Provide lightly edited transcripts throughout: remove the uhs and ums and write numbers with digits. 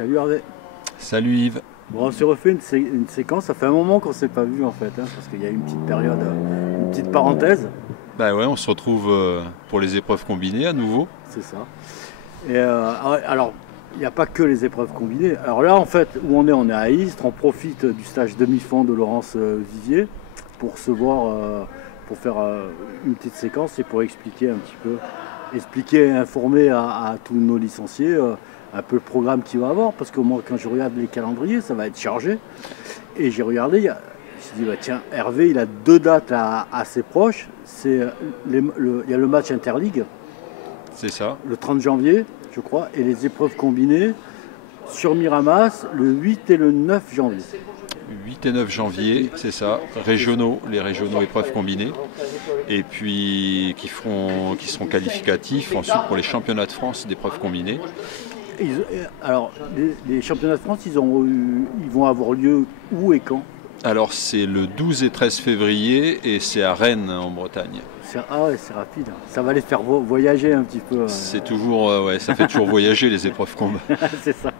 Salut Hervé. Salut Yves. Bon, on s'est refait une séquence, ça fait un moment qu'on ne s'est pas vu en fait, hein, parce qu'il y a eu une petite période, une petite parenthèse. Bah ouais, on se retrouve pour les épreuves combinées à nouveau. C'est ça. Et alors, il n'y a pas que les épreuves combinées. Alors là, en fait, où on est à Istres, on profite du stage demi-fond de Laurence Vivier pour se voir, pour faire une petite séquence et pour expliquer un petit peu, expliquer et informer à tous nos licenciés un peu le programme qu'il va avoir. Parce que moi, quand je regarde les calendriers, ça va être chargé. Et j'ai regardé, je me suis dit, bah, tiens, Hervé, il a deux dates assez proches. Il y a le match Interligue. C'est ça. Le 30 janvier, je crois, et les épreuves combinées sur Miramas le 8 et le 9 janvier. 8 et 9 janvier, c'est ça, régionaux, les régionaux épreuves combinées, et puis qui seront qualificatifs ensuite pour les championnats de France d'épreuves combinées. Alors, les championnats de France, ils vont avoir lieu où et quand? Alors c'est le 12 et 13 février et c'est à Rennes en Bretagne. Ah ouais, c'est rapide. Ça va les faire voyager un petit peu. C'est toujours, ouais, ça fait toujours voyager les épreuves combat. C'est ça.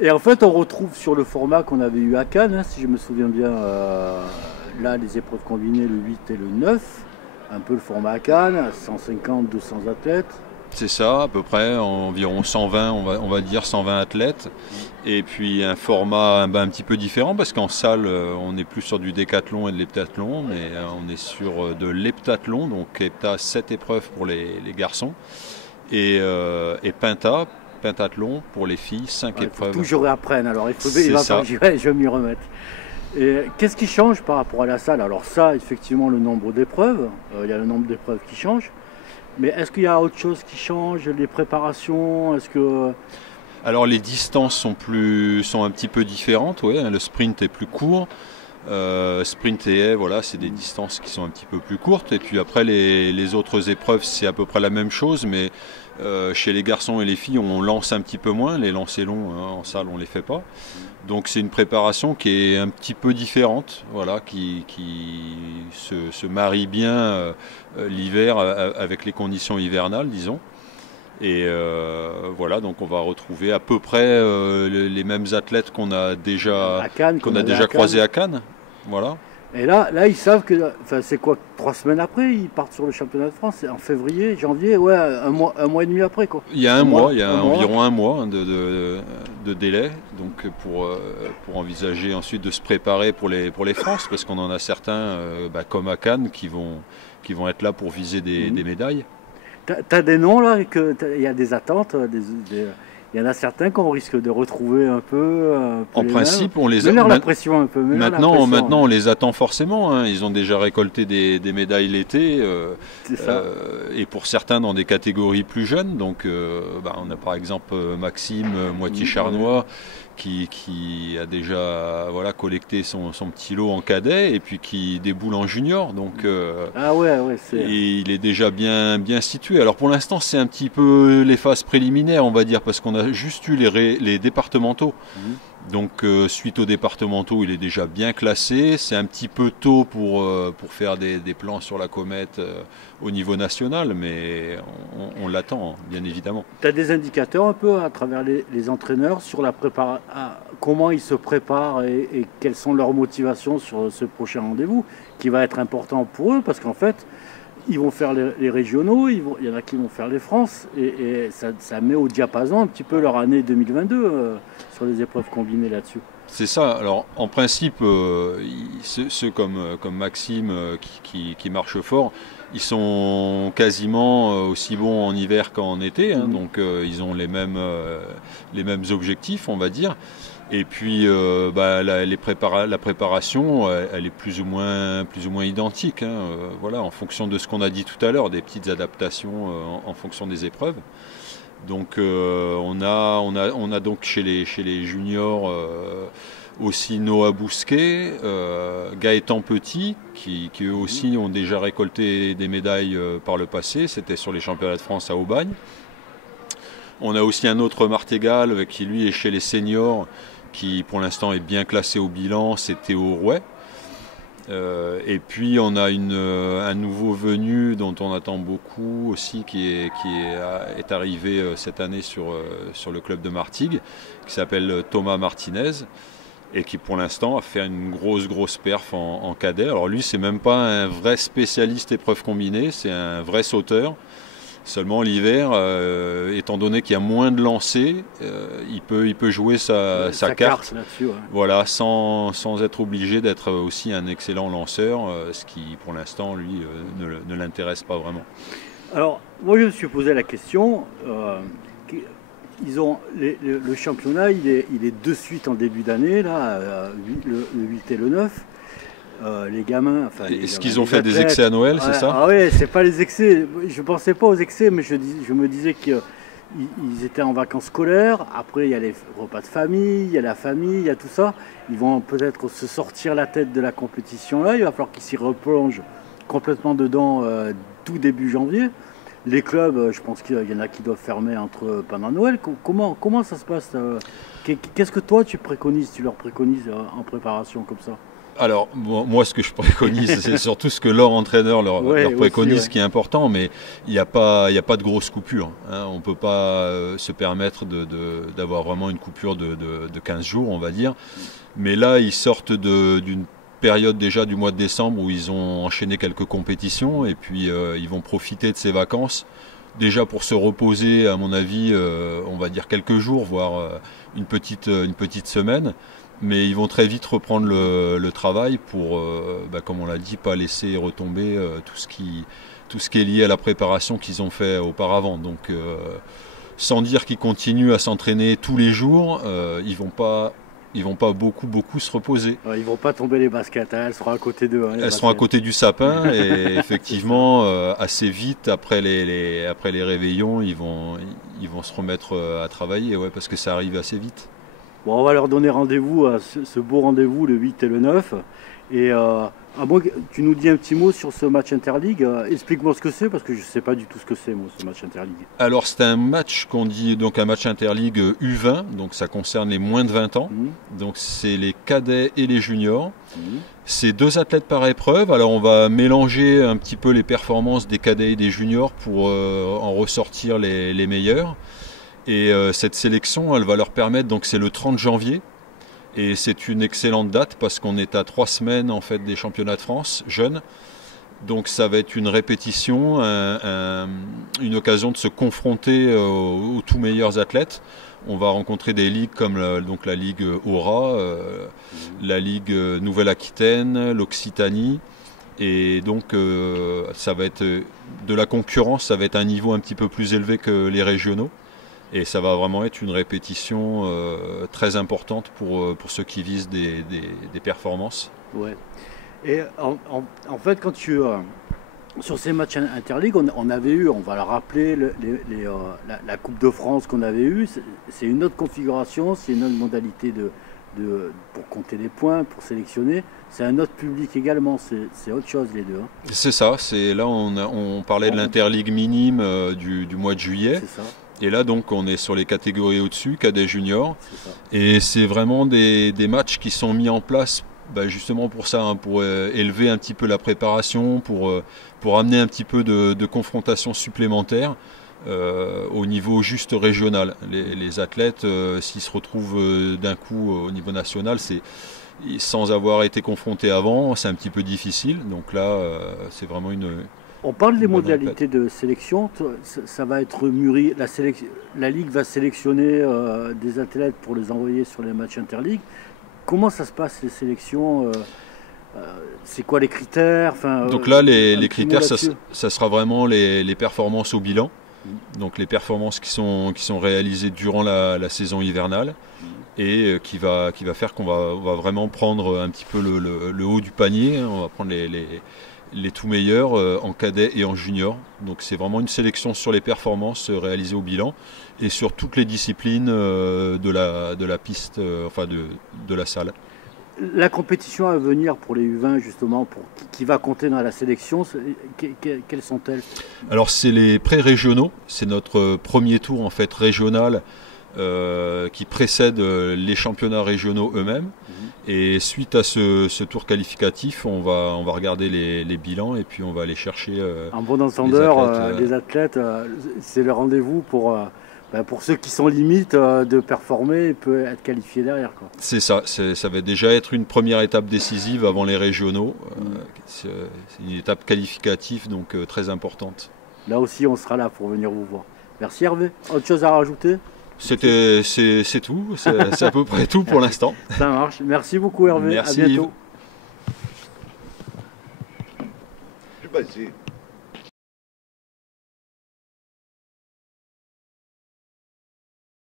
Et en fait, on retrouve sur le format qu'on avait eu à Cannes, hein, si je me souviens bien, là, les épreuves combinées le 8 et le 9, un peu le format à Cannes, 150-200 athlètes. C'est ça, à peu près, environ 120, on va dire 120 athlètes. Et puis un format un petit peu différent, parce qu'en salle, on n'est plus sur du décathlon et de l'heptathlon, mais on est sur de l'heptathlon, donc hepta 7 épreuves pour les garçons, et pentathlon pour les filles, 5 épreuves. Il faut que je réapprenne, alors il va falloir que je vais m'y remettre. Et qu'est-ce qui change par rapport à la salle? Alors ça, effectivement, le nombre d'épreuves, il y a le nombre d'épreuves qui change. Mais est-ce qu'il y a autre chose qui change? Les préparations? Alors les distances sont un petit peu différentes, ouais. Le sprint est plus court. Sprint et haie, voilà, c'est des distances qui sont un petit peu plus courtes. Et puis après les autres épreuves, c'est à peu près la même chose, mais chez les garçons et les filles, on lance un petit peu moins. Les lancers longs, hein, en salle, on les fait pas. Donc c'est une préparation qui est un petit peu différente, voilà, qui se marie bien l'hiver avec les conditions hivernales, disons. Et voilà, donc on va retrouver à peu près les mêmes athlètes qu'on a déjà croisés à Cannes. Voilà. Et là, ils savent que, c'est quoi, 3 semaines après, ils partent sur le championnat de France, c'est en février, janvier, ouais, un mois et demi après, quoi. Il y a environ un mois de délai, donc pour envisager ensuite de se préparer pour les France, parce qu'on en a certains, comme à Cannes, qui vont être là pour viser des médailles. T'as des noms là, il y a des attentes, il y en a certains qu'on risque de retrouver un peu. En principe, on les a. La pression un peu. Maintenant, on les attend forcément. Hein. Ils ont déjà récolté des médailles l'été, et pour certains dans des catégories plus jeunes. Donc, on a par exemple Maxime Moitié-Charnois qui a déjà collecté son petit lot en cadet et puis qui déboule en junior. Donc, et il est déjà bien situé. Alors pour l'instant, c'est un petit peu les phases préliminaires, on va dire, parce qu'on a juste eu les départementaux. Donc suite aux départementaux, il est déjà bien classé. C'est un petit peu tôt pour faire des plans sur la comète au niveau national, mais on l'attend, bien évidemment. Tu as des indicateurs un peu à travers les entraîneurs sur la comment ils se préparent et quelles sont leurs motivations sur ce prochain rendez-vous, qui va être important pour eux, parce qu'en fait, ils vont faire les régionaux, il y en a qui vont faire les France, et ça met au diapason un petit peu leur année 2022 sur les épreuves combinées là-dessus. C'est ça. Alors en principe, ceux comme Maxime qui marchent fort, ils sont quasiment aussi bons en hiver qu'en été, hein, donc ils ont les mêmes objectifs, on va dire. Et puis la préparation, elle est plus ou moins donc, voilà, en fonction de ce qu'on a dit tout à l'heure, des petites adaptations en fonction des épreuves. Donc on a donc chez les juniors aussi Noah Bousquet, Gaëtan Petit, qui eux aussi ont déjà récolté des médailles par le passé. C'était sur les championnats de France à Aubagne. On a aussi un autre Martégal qui lui est chez les seniors, qui pour l'instant est bien classé au bilan, c'est Théo Rouet. Et puis on a un nouveau venu dont on attend beaucoup aussi, qui est arrivé cette année sur le club de Martigues, qui s'appelle Thomas Martinez, et qui pour l'instant a fait une grosse perf en cadet. Alors lui, c'est même pas un vrai spécialiste épreuve combinée, c'est un vrai sauteur. Seulement l'hiver, étant donné qu'il y a moins de lancers, il peut jouer sa carte, là-dessus, ouais. Voilà, sans être obligé d'être aussi un excellent lanceur, ce qui pour l'instant lui ne l'intéresse pas vraiment. Alors moi je me suis posé la question, le championnat il est de suite en début d'année, là, le 8 et le 9. Les gamins. Est-ce qu'ils ont fait des excès à Noël, c'est ça? Ah oui, c'est pas les excès. Je pensais pas aux excès, mais je me disais qu'ils étaient en vacances scolaires. Après, il y a les repas de famille, il y a la famille, il y a tout ça. Ils vont peut-être se sortir la tête de la compétition là. Il va falloir qu'ils s'y replongent complètement dedans tout début janvier. Les clubs, je pense qu'il y en a qui doivent fermer pendant Noël. Comment ça se passe? Qu'est-ce que toi tu leur préconises en préparation comme ça? Alors, moi, ce que je préconise, c'est surtout ce que leur entraîneur leur préconise, aussi, qui est important, mais il n'y a pas de grosse coupure. Hein. On ne peut pas se permettre d'avoir vraiment une coupure de 15 jours, on va dire. Mais là, ils sortent d'une période déjà du mois de décembre où ils ont enchaîné quelques compétitions, et puis ils vont profiter de ces vacances, déjà pour se reposer, à mon avis, on va dire quelques jours, voire une petite semaine. Mais ils vont très vite reprendre le travail pour, comme on l'a dit, pas laisser retomber tout ce qui est lié à la préparation qu'ils ont fait auparavant. Donc, sans dire qu'ils continuent à s'entraîner tous les jours, ils vont pas beaucoup se reposer. Ils vont pas tomber les baskets, hein, elles seront à côté d'eux. Hein, elles seront à côté du sapin et effectivement, assez vite après les réveillons, ils vont se remettre à travailler, ouais, parce que ça arrive assez vite. Bon, on va leur donner rendez-vous, ce beau rendez-vous, le 8 et le 9. Et tu nous dis un petit mot sur ce match Interligue. Explique-moi ce que c'est, parce que je ne sais pas du tout ce que c'est, moi, ce match Interligue. Alors, c'est un match qu'on dit, donc un match Interligue U20, donc ça concerne les moins de 20 ans. Donc, c'est les cadets et les juniors. C'est 2 athlètes par épreuve. Alors, on va mélanger un petit peu les performances des cadets et des juniors pour en ressortir les meilleurs. Et cette sélection, elle va leur permettre, donc c'est le 30 janvier, et c'est une excellente date parce qu'on est à 3 semaines en fait des championnats de France jeunes. Donc ça va être une répétition, une occasion de se confronter aux tout meilleurs athlètes. On va rencontrer des ligues comme donc la Ligue Aura, la Ligue Nouvelle-Aquitaine, l'Occitanie. Et donc ça va être de la concurrence, ça va être un niveau un petit peu plus élevé que les régionaux. Et ça va vraiment être une répétition très importante pour ceux qui visent des performances. Ouais. Et en fait, quand sur ces matchs interligues, on avait eu, on va le rappeler, la Coupe de France qu'on avait eue. C'est une autre configuration, c'est une autre modalité pour compter les points, pour sélectionner. C'est un autre public également, c'est autre chose les deux. Hein. C'est ça, là on parlait de l'interligue minime du mois de juillet. C'est ça. Et là, donc, on est sur les catégories au-dessus, cadets juniors. Et c'est vraiment des matchs qui sont mis en place justement pour ça, hein, pour élever un petit peu la préparation, pour amener un petit peu de confrontation supplémentaire au niveau juste régional. Les athlètes, s'ils se retrouvent d'un coup au niveau national, sans avoir été confrontés avant, c'est un petit peu difficile. Donc là, c'est vraiment On parle des modalités de sélection, ça va être mûri, la Ligue va sélectionner des athlètes pour les envoyer sur les matchs interligues. Comment ça se passe les sélections c'est quoi les critères? Donc là, les critères, ça sera vraiment les performances au bilan, donc les performances qui sont réalisées durant la saison hivernale et qui va faire qu'on va vraiment prendre un petit peu le haut du panier, hein, on va prendre les tout meilleurs en cadet et en junior. Donc c'est vraiment une sélection sur les performances réalisées au bilan et sur toutes les disciplines de la piste, de la salle. La compétition à venir pour les U20 justement, qui va compter dans la sélection, quelles sont-elles? Alors c'est les pré-régionaux, c'est notre premier tour en fait régional qui précède les championnats régionaux eux-mêmes. Et suite à ce tour qualificatif, on va regarder les bilans et puis on va aller chercher un bon entendeur, les athlètes, c'est le rendez-vous pour ceux qui sont limites de performer et peut être qualifié derrière. C'est ça, ça va déjà être une première étape décisive avant les régionaux. C'est une étape qualificative donc très importante. Là aussi on sera là pour venir vous voir. Merci Hervé. Autre chose à rajouter? C'est tout, c'est à peu près tout pour l'instant. Ça marche, merci beaucoup Hervé, merci à bientôt. Yves.